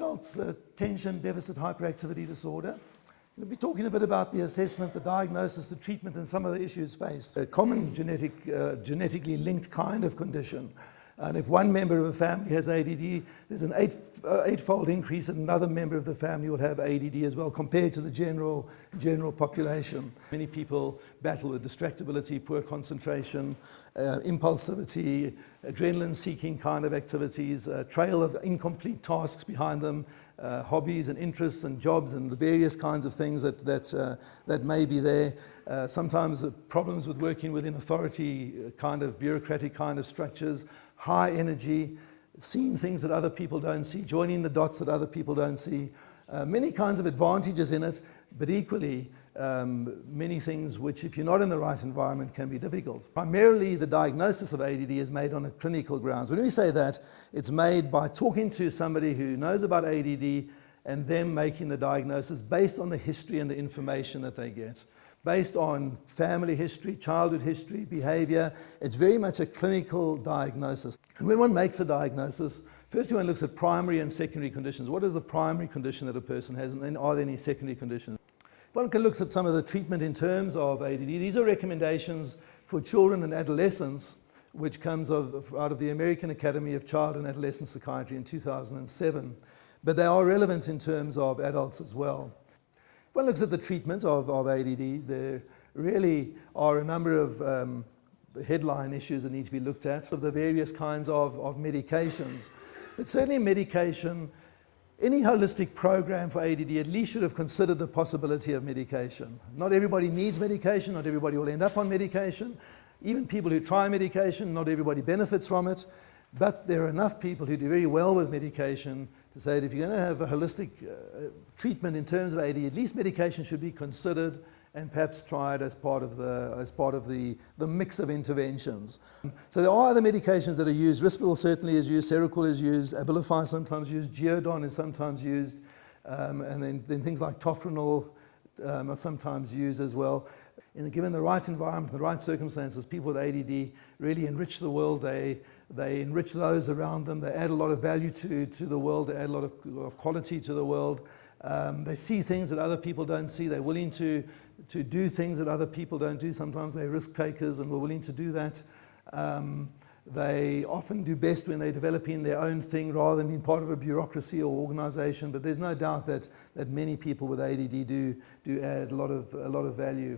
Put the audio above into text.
adult attention deficit hyperactivity disorder. We'll be talking a bit about the assessment, the diagnosis, the treatment, and some of the issues faced. A common genetically linked kind of condition. And if one member of a family has ADD, there's an eightfold increase that another member of the family will have ADD as well, compared to the general population. Many people battle with distractibility, poor concentration, impulsivity, adrenaline-seeking kind of activities, a trail of incomplete tasks behind them, hobbies and interests and jobs and the various kinds of things that may be there. Sometimes problems with working within authority kind of bureaucratic kind of structures, high energy, seeing things that other people don't see, joining the dots that other people don't see. Many kinds of advantages in it, but equally many things which, if you're not in the right environment, can be difficult. Primarily, the diagnosis of ADD is made on a clinical grounds. When we say that, it's made by talking to somebody who knows about ADD and them making the diagnosis based on the history and the information that they get. Based on family history, childhood history, behavior. It's very much a clinical diagnosis. And when one makes a diagnosis, first one looks at primary and secondary conditions. What is the primary condition that a person has, and then are there any secondary conditions? One can look at some of the treatment in terms of ADD. These are recommendations for children and adolescents, which comes out of the American Academy of Child and Adolescent Psychiatry in 2007. But they are relevant in terms of adults as well. One looks at the treatment of ADD. There really are a number of headline issues that need to be looked at, of the various kinds of medications. But certainly medication, any holistic program for ADD at least should have considered the possibility of medication. Not everybody needs medication, not everybody will end up on medication. Even people who try medication, not everybody benefits from it. But there are enough people who do very well with medication to say that if you're going to have a holistic treatment in terms of ADD, at least medication should be considered and perhaps tried as part of the mix of interventions. So there are other medications that are used. Risperdal certainly is used, Seroquel is used, Abilify is sometimes used, Geodon is sometimes used, and then things like Tofranol are sometimes used as well. Given the right environment, the right circumstances, people with ADD really enrich the world. They enrich those around them. They add a lot of value to the world. They add a lot of quality to the world. They see things that other people don't see. They're willing to do things that other people don't do. Sometimes they're risk takers and we're willing to do that. They often do best when they're developing their own thing rather than being part of a bureaucracy or organization. But there's no doubt that many people with ADD do add a lot of value.